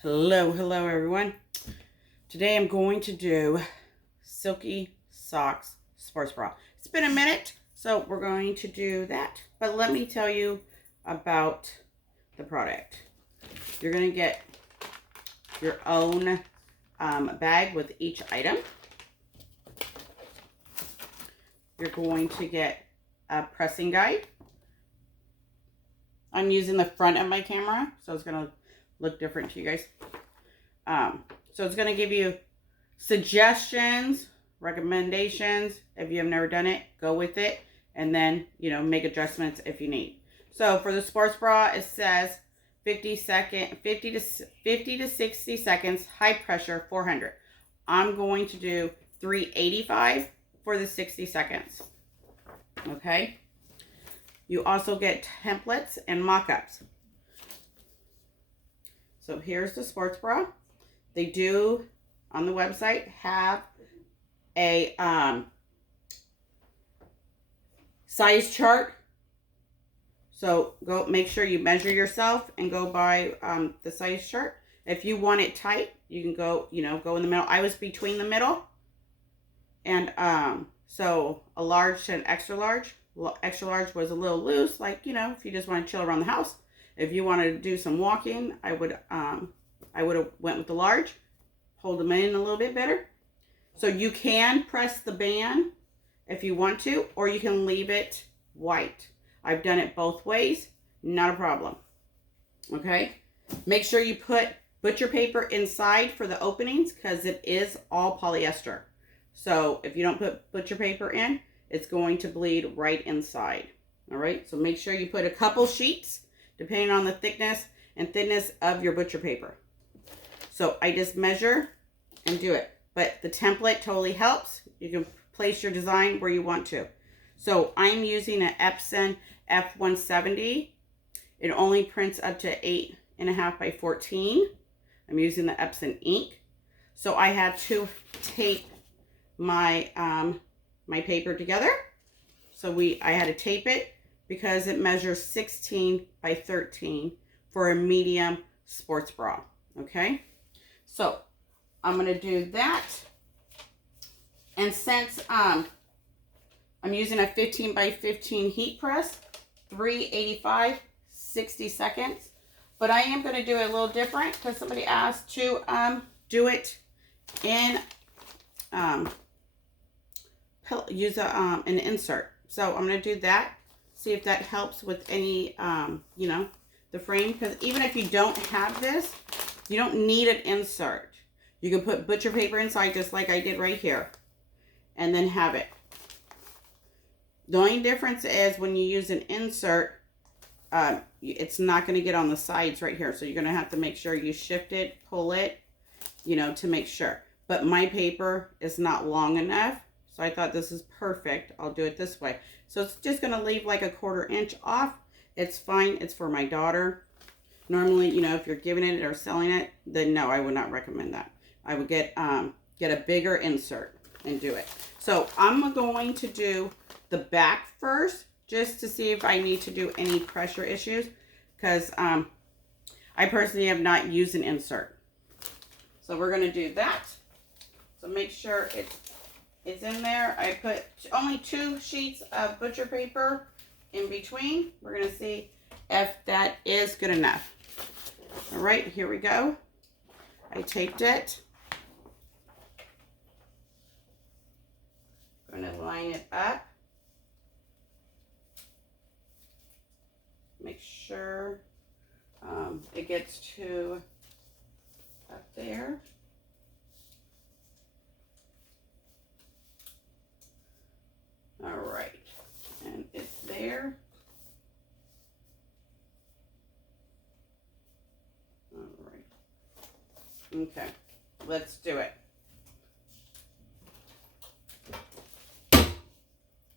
Hello everyone. Today I'm going to do Silky Socks Sports Bra. It's been a minute, so we're going to do that. But let me tell you about the product. You're going to get your own bag with each item. You're going to get a pressing guide. I'm using the front of my camera, so it's going to look different to you guys. So it's going to give you suggestions, recommendations. If you have never done it, go with it, and then make adjustments if you need. So for the sports bra, it says 50 to 60 seconds, high pressure, 400. I'm going to do 385 for the 60 seconds. Okay. You also get templates and mock-ups. So here's the sports bra. They do, on the website, have a size chart. So go make sure you measure yourself and go by the size chart. If you want it tight, you can go, go in the middle. I was between the middle. And so a large to an extra large. Extra large was a little loose, like, if you just want to chill around the house. If you wanted to do some walking, I would have went with the large, hold them in a little bit better. So you can press the band if you want to, or you can leave it white. I've done it both ways, not a problem. Okay, make sure you put butcher paper inside for the openings because it is all polyester. So if you don't put butcher paper in, it's going to bleed right inside. All right, so make sure you put a couple sheets depending on the thickness and thinness of your butcher paper. So I just measure and do it. But the template totally helps. You can place your design where you want to. So I'm using an Epson F170. It only prints up to 8.5 by 14. I'm using the Epson ink. So I had to tape my my paper together. So I had to tape it because it measures 16 by 13 for a medium sports bra. Okay, so I'm going to do that. And since I'm using a 15 by 15 heat press, 385, 60 seconds. But I am going to do it a little different because somebody asked to do it in, use an insert. So I'm going to do that. See if that helps with any, the frame. Because even if you don't have this, you don't need an insert. You can put butcher paper inside just like I did right here. And then have it. The only difference is when you use an insert, it's not going to get on the sides right here. So you're going to have to make sure you shift it, pull it, to make sure. But my paper is not long enough. So I thought this is perfect. I'll do it this way. So it's just going to leave like a 1/4 inch off. It's fine. It's for my daughter. Normally, if you're giving it or selling it, then no, I would not recommend that. I would get a bigger insert and do it. So I'm going to do the back first just to see if I need to do any pressure issues because I personally have not used an insert. So we're going to do that. So make sure it's in there. I put only 2 sheets of butcher paper in between. We're going to see if that is good enough. All right, here we go. I taped it. I'm going to line it up. Make sure it gets to up there. All right, and it's there. All right. Okay, let's do it.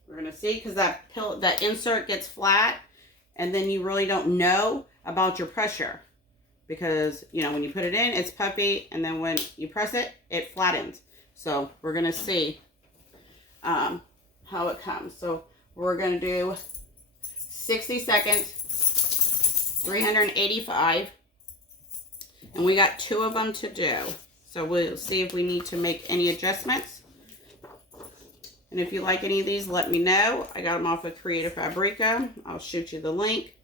We're gonna see because that insert gets flat, and then you really don't know about your pressure because when you put it in, it's puffy, and then when you press it, it flattens. So we're gonna see how it comes. So we're gonna do 60 seconds, 385. And we got 2 of them to do. So we'll see if we need to make any adjustments. And if you like any of these, let me know. I got them off of Creative Fabrica. I'll shoot you the link.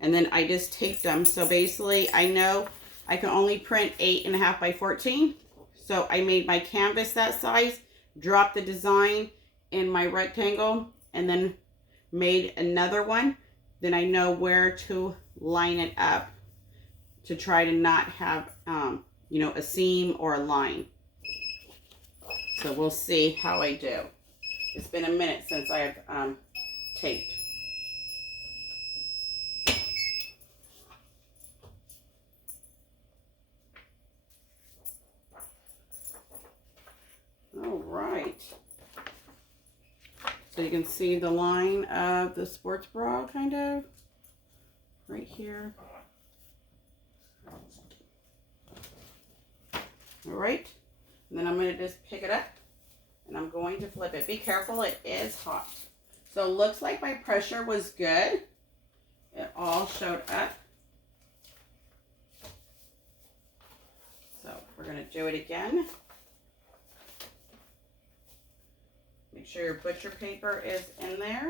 And then I just taped them. So basically, I know I can only print 8.5 by 14. So I made my canvas that size, dropped the design in my rectangle, and then made another one. Then I know where to line it up to try to not have, you know, a seam or a line. So we'll see how I do. It's been a minute since I've taped. All right. So you can see the line of the sports bra, kind of, right here. All right. And then I'm going to just pick it up and I'm going to flip it. Be careful, it is hot. So it looks like my pressure was good. It all showed up. So we're going to do it again. Make sure your butcher paper is in there.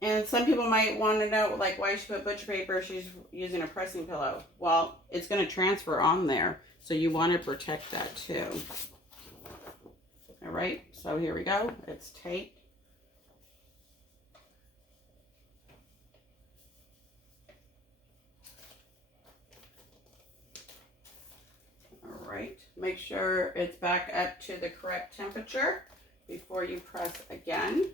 And some people might want to know, like, why she put butcher paper if she's using a pressing pillow. Well, it's going to transfer on there, so you want to protect that too. All right, so here we go. It's taped. All right, make sure it's back up to the correct temperature before you press again.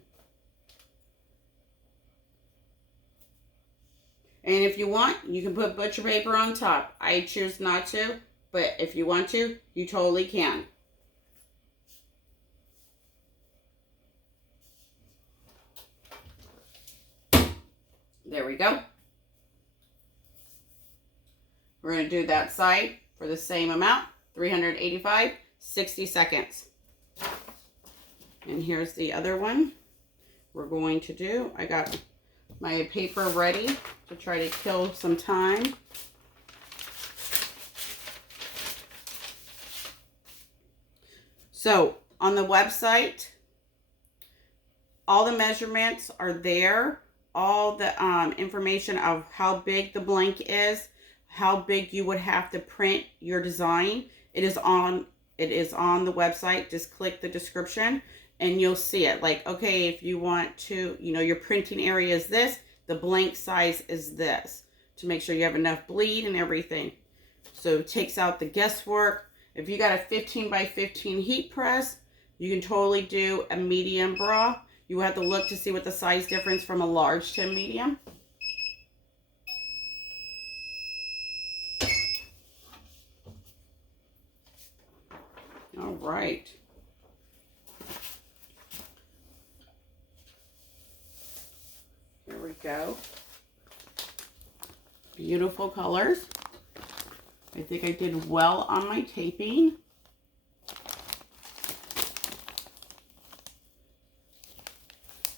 And if you want, you can put butcher paper on top. I choose not to, but if you want to, you totally can. There we go. We're going to do that side for the same amount, 385, 60 seconds. And here's the other one we're going to do. I got my paper ready to try to kill some time. So on the website, all the measurements are there. All the information of how big the blank is, how big you would have to print your design. It is on the website. Just click the description and you'll see it. Like, okay, if you want to, you know, your printing area is this, the blank size is this, to make sure you have enough bleed and everything. So it takes out the guesswork. If you got a 15 by 15 heat press, you can totally do a medium bra. You have to look to see what the size difference from a large to a medium. All right. Here we go. Beautiful colors. I think I did well on my taping.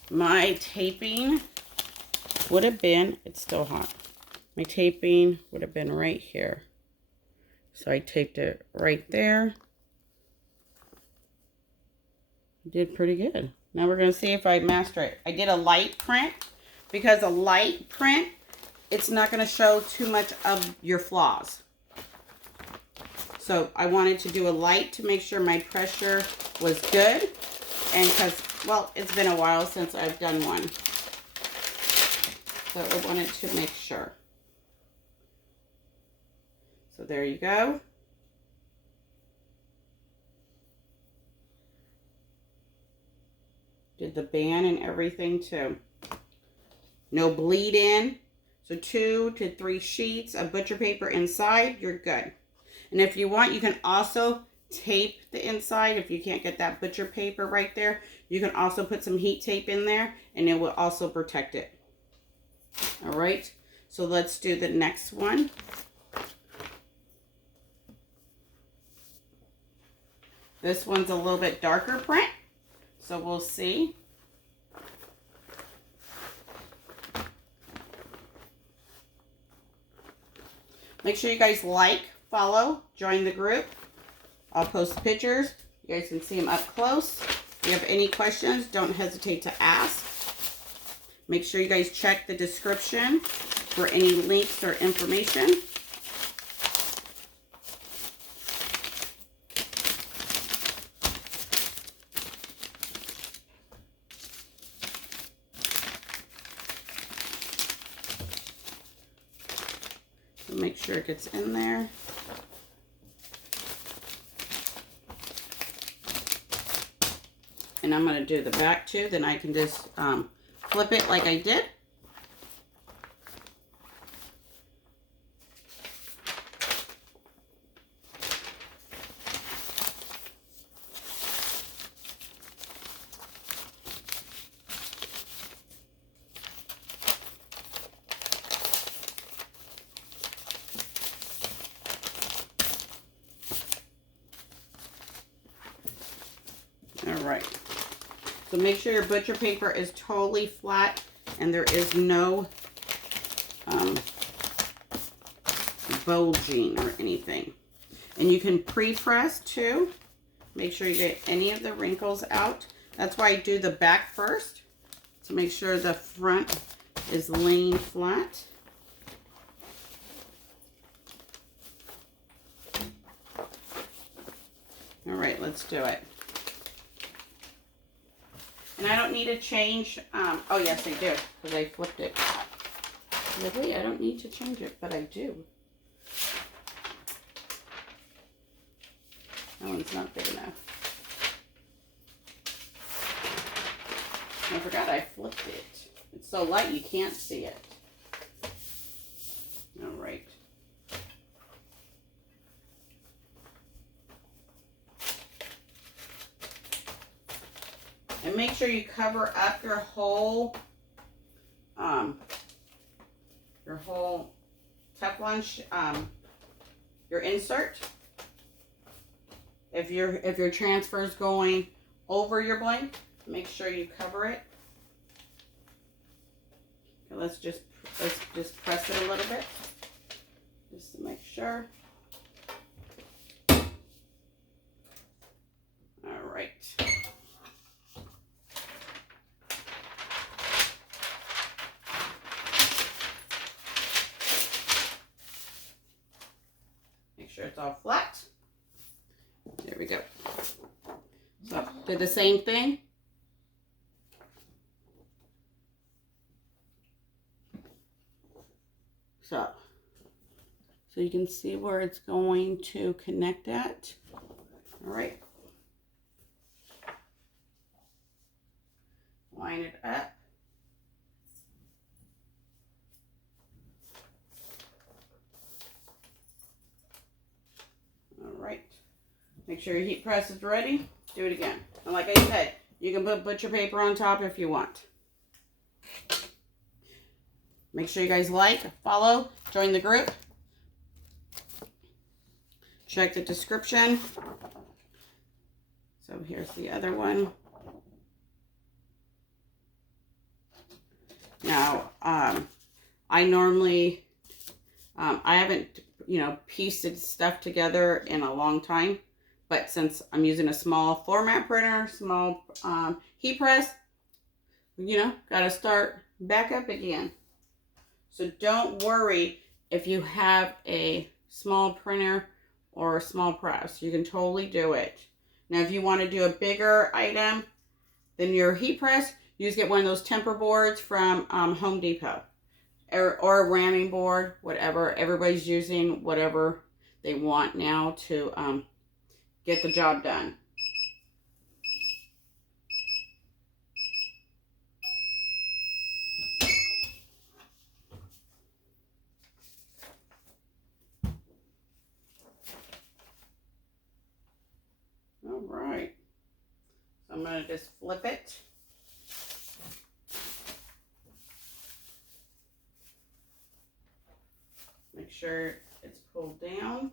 My taping would have been, it's still hot. My taping would have been right here. So I taped it right there. Did pretty good. Now we're going to see if I master it. I did a light print because a light print, it's not going to show too much of your flaws. So I wanted to do a light to make sure my pressure was good. And because, well, it's been a while since I've done one. So I wanted to make sure. So there you go. Did the band and everything too. No bleed in. So 2 to 3 sheets of butcher paper inside, you're good. And if you want, you can also tape the inside. If you can't get that butcher paper right there, you can also put some heat tape in there and it will also protect it. All right, so let's do the next one. This one's a little bit darker print, so we'll see. Make sure you guys like, follow, join the group. I'll post pictures. You guys can see them up close. If you have any questions, don't hesitate to ask. Make sure you guys check the description for any links or information. So make sure it gets in there. And I'm going to do the back too, then I can just flip it like I did. All right. So make sure your butcher paper is totally flat and there is no bulging or anything. And you can pre-press too. Make sure you get any of the wrinkles out. That's why I do the back first, to make sure the front is laying flat. All right, let's do it. And I don't need to change, oh yes I do, because I flipped it. Really, I don't need to change it, but I do. That one's not big enough. I forgot I flipped it. It's so light you can't see it. All right. And make sure you cover up your whole Teflon, your insert. If your transfer is going over your blank, make sure you cover it. Okay, let's just press it a little bit, just to make sure. All right. Make sure it's all flat. There we go. So do the same thing. So you can see where it's going to connect at. All right. Line it up. All right. Make sure your heat press is ready. Do it again. And like I said, you can put butcher paper on top if you want. Make sure you guys like, follow, join the group. Check the description. So here's the other one. Now, I normally, I haven't, pieced stuff together in a long time. But since I'm using a small format printer, small heat press, got to start back up again. So don't worry if you have a small printer or a small press. You can totally do it. Now, if you want to do a bigger item than your heat press, you just get one of those temper boards from Home Depot. Or a ramming board, whatever. Everybody's using whatever they want now to get the job done. All right. So I'm going to just flip it. Make sure it's pulled down.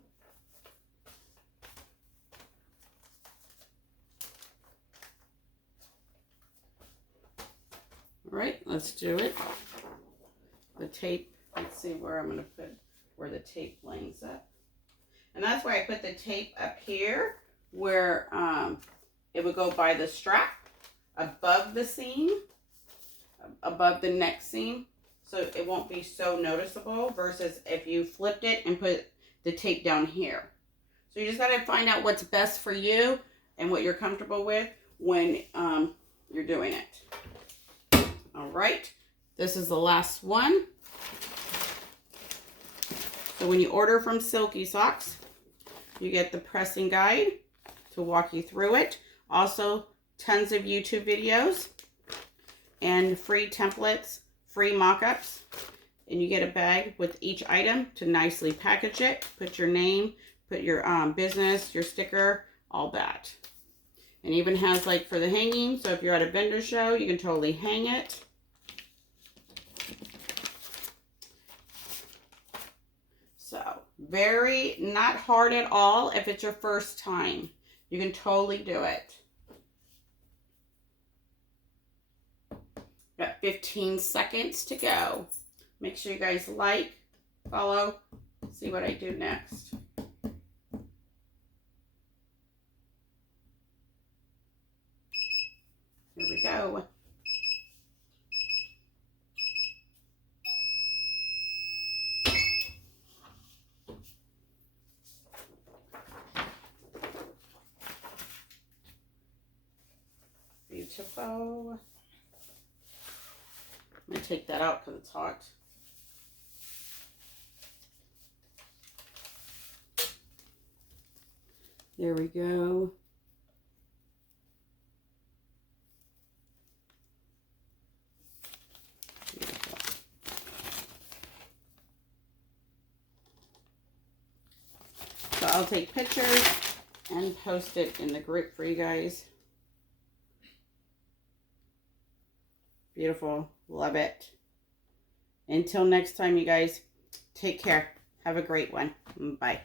All right, let's do it. The tape, let's see where I'm going to put. where the tape lines up. And that's why I put the tape up here where it would go by the strap above the seam, above the neck seam, so it won't be so noticeable versus if you flipped it and put the tape down here. So you just got to find out what's best for you and what you're comfortable with when you're doing it. All right, this is the last one. So when you order from Silky Socks, you get the pressing guide to walk you through it. Also, tons of YouTube videos and free templates, free mock-ups. And you get a bag with each item to nicely package it. Put your name, put your business, your sticker, all that. And even has like for the hanging. So if you're at a vendor show, you can totally hang it. So very not hard at all if it's your first time. You can totally do it. Got 15 seconds to go. Make sure you guys like, follow, see what I do next. Here we go. Beautiful. I'm going to take that out because it's hot. There we go. Beautiful. So I'll take pictures and post it in the group for you guys. Beautiful. Love it. Until next time, you guys, take care. Have a great one. Bye.